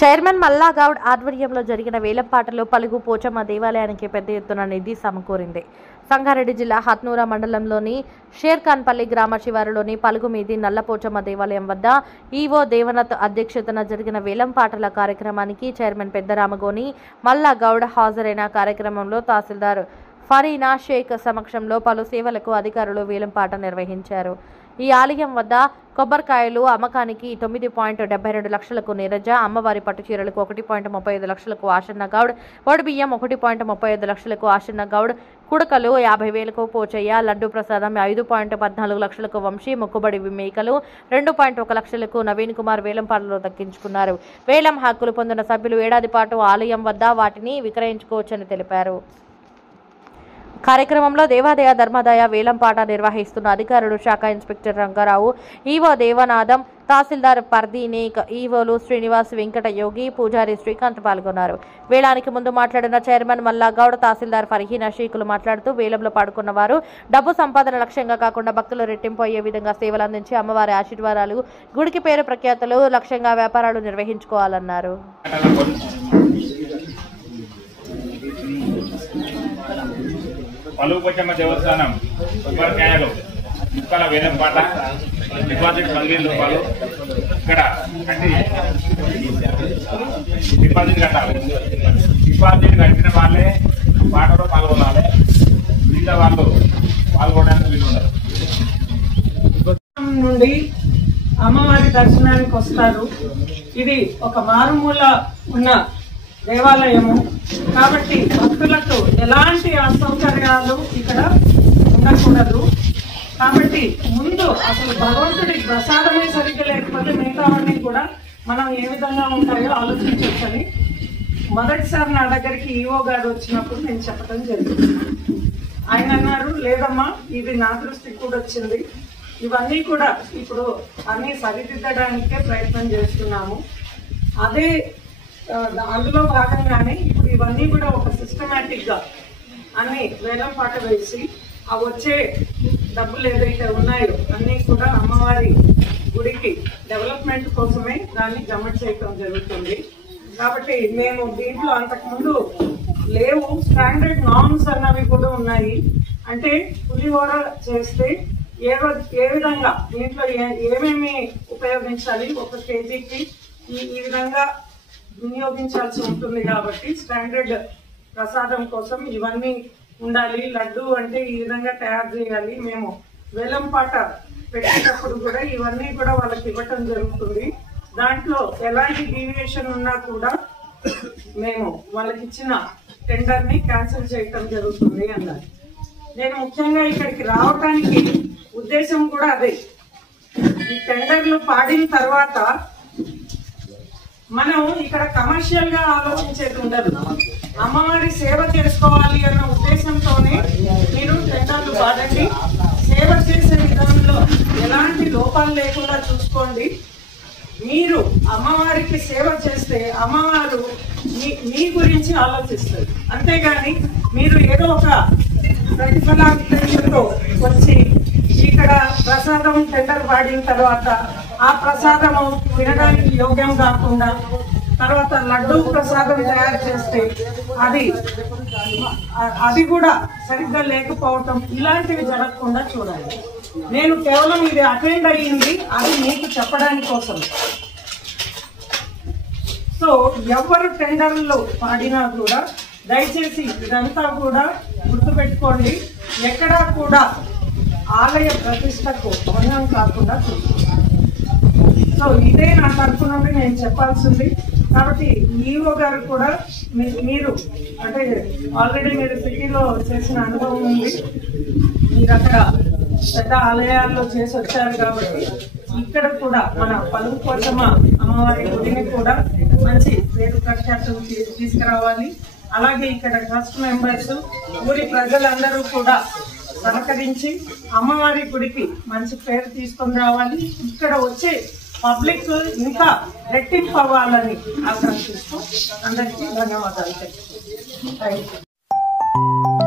Chairman మల్లా గౌడ్ ఆధ్వర్యంలో జరిగిన వేలంపాటలో పలుగు పోచమ్మ దేవాలయానికి పెద్ద ఎత్తున నిధి సమకూరింది. సంగారెడ్డి జిల్లా హత్నూరా మండలంలోని షేర్ఖాన్పల్లి గ్రామ శివారులోని పలుగు మీది నల్లపోచమ్మ దేవాలయం వద్ద ఈవో దేవనాథ్ అధ్యక్షతన జరిగిన వేలంపాటల కార్యక్రమానికి చైర్మన్ పెద్దరామగోని మల్లా గౌడ్ హాజరైన కార్యక్రమంలో తహసీల్దార్ ఫరీనా షేక్ సమక్షంలో పలు సేవలకు అధికారులు వేలంపాట నిర్వహించారు. ఈ ఆలయం వద్ద కొబ్బరికాయలు అమ్మకానికి 9.72 లక్షలకు నీరజ, అమ్మవారి పట్టు చీరలకు 1.35 లక్షలకు ఆశన్న గౌడ్, వడిబియ్యం 1.35 లక్షలకు ఆశన్న గౌడ్, కుడకలు 50,000కు పోచయ్య, లడ్డు ప్రసాదం 5.14 లక్షలకు వంశీ, మొక్కుబడి మేకలు 2.1 లక్షలకు నవీన్ కుమార్ వేలంపాటలో దక్కించుకున్నారు. వేలం హక్కులు పొందిన సభ్యులు ఏడాది పాటు ఆలయం వద్ద వాటిని విక్రయించుకోవచ్చని తెలిపారు. కార్యక్రమంలో దేవాదాయ ధర్మాదాయ వేలంపాట నిర్వహిస్తున్న అధికారులు శాఖ ఇన్స్పెక్టర్ రంగారావు, ఈవో దేవనాథం, తహసీల్దార్ పర్దీనేక్, ఈవోలు శ్రీనివాస్, వెంకట యోగి, పూజారి శ్రీకాంత్ పాల్గొన్నారు. వేలానికి ముందు మాట్లాడిన చైర్మన్ మల్లా గౌడ్, తహసీల్దార్ ఫరీనా షేకులు మాట్లాడుతూ వేలంలో పాడుకున్న వారు డబ్బు సంపాదన లక్ష్యంగా కాకుండా భక్తులు రెట్టింపు అయ్యే విధంగా సేవలు అందించి అమ్మవారి ఆశీర్వాదాలు, గుడికి పేరు ప్రఖ్యాతలు లక్ష్యంగా వ్యాపారాలు నిర్వహించుకోవాలన్నారు. పలుగు పోచమ్మ దేవస్థానం కొబ్బరికాయలు ముక్కల వేలంపాట డిపాజిట్ 15 రూపాయలు. ఇక్కడ డిపాజిట్ కట్టాలి. డిపాజిట్ కట్టిన వాళ్ళే పాటలో పాల్గొనాలి. మిగతా వాళ్ళు పాల్గొనడానికి వీలు ఉండదు. నుండి అమ్మవారి దర్శనానికి వస్తారు. ఇది ఒక మారుమూల ఉన్న దేవాలయము కాబట్టి భక్తులకు ఎలాంటి అసౌకర్యాలు ఇక్కడ ఉండకూడదు. కాబట్టి ముందు అసలు భగవంతుడి ప్రసాదమే సరిగ్గా లేకపోతే మిగతావన్నీ కూడా మనం ఏ విధంగా ఉంటాయో ఆలోచించవచ్చని మొదటిసారి నా దగ్గరికి ఈవో గారు వచ్చినప్పుడు నేను చెప్పడం జరిగింది. ఆయన అన్నారు, లేదమ్మా ఇది నా దృష్టికి కూడా వచ్చింది, ఇవన్నీ కూడా ఇప్పుడు అన్నీ సరిదిద్దడానికే ప్రయత్నం చేస్తున్నాము. అదే అందులో భాగంగానే ఇప్పుడు ఇవన్నీ కూడా ఒక సిస్టమేటిక్గా అన్ని వేలం పాట వేసి ఆ వచ్చే డబ్బులు ఏదైతే ఉన్నాయో అన్నీ కూడా అమ్మవారి గుడికి డెవలప్మెంట్ కోసమే దాన్ని జమ చేయటం జరుగుతుంది. కాబట్టి మేము దీంట్లో అంతకుముందు లేవు, స్టాండర్డ్ నార్మ్స్ అన్నవి కూడా ఉన్నాయి. అంటే పులిహోర చేస్తే ఏ విధంగా దీంట్లో ఏమేమి ఉపయోగించాలి, 1 కేజీకి ఈ విధంగా వినియోగించాల్సి ఉంటుంది. కాబట్టి స్టాండర్డ్ ప్రసాదం కోసం ఇవన్నీ ఉండాలి. లడ్డు అంటే ఈ విధంగా తయారు చేయాలి. మేము వేలంపాట పెట్టేటప్పుడు కూడా ఇవన్నీ కూడా వాళ్ళకి ఇవ్వటం జరుగుతుంది. దాంట్లో ఎలాంటి డీవియేషన్ ఉన్నా కూడా మేము వాళ్ళకి ఇచ్చిన టెండర్ని క్యాన్సిల్ చేయటం జరుగుతుంది అన్నారు. నేను ముఖ్యంగా ఇక్కడికి రావటానికి ఉద్దేశం కూడా అదే. ఈ టెండర్లు పాడిన తర్వాత మనం ఇక్కడ కమర్షియల్ గా ఆలోచించేది ఉండదు. అమ్మవారి సేవ చేసుకోవాలి అన్న ఉద్దేశంతోనే మీరు టెండర్లు పాడండి. సేవ చేసే విధానంలో ఎలాంటి లోపాలు లేకుండా చూసుకోండి. మీరు అమ్మవారికి సేవ చేస్తే అమ్మవారు మీ గురించి ఆలోచిస్తారు. అంతేగాని మీరు ఏదో ఒక ప్రతిఫలాపేక్షతో వచ్చి ఇక్కడ ప్రసాదం టెండర్ పాడిన తర్వాత ఆ ప్రసాదము తినడానికి యోగ్యం కాకుండా తర్వాత లడ్డు ప్రసాదం తయారు చేస్తే అది కూడా సరిగ్గా లేకపోవటం, ఇలాంటివి జరగకుండా చూడాలి. నేను కేవలం ఇది అటెండ్ అయ్యింది అది మీకు చెప్పడానికి కోసం. సో ఎవరు టెండర్లు పాడినా కూడా దయచేసి ఇదంతా కూడా గుర్తుపెట్టుకోండి. ఎక్కడా కూడా ఆలయ ప్రతిష్టకు భంగం కాకుండా చూసుకోండి. సో ఇదే నా తరఫు నుండి నేను చెప్పాల్సింది. కాబట్టి ఈవో గారు కూడా మీరు అంటే ఆల్రెడీ మీరు సిటీలో చేసిన అనుభవం ఉంది, మీరు అక్కడ పెద్ద ఆలయాల్లో చేసి వచ్చారు కాబట్టి ఇక్కడ కూడా మన పలుగు పోచమ్మ అమ్మవారి గుడిని కూడా మంచి పేరు ప్రఖ్యాతులు తీసుకురావాలి. అలాగే ఇక్కడ ట్రస్ట్ మెంబర్స్, ఊరి ప్రజలందరూ కూడా సహకరించి అమ్మవారి గుడికి మంచి పేరు తీసుకొని రావాలి. ఇక్కడ వచ్చే పబ్లిక్ ఇంకా రెట్టింపు అవ్వాలని ఆకాంక్షిస్తూ అందరికీ ధన్యవాదాలు. Thank you.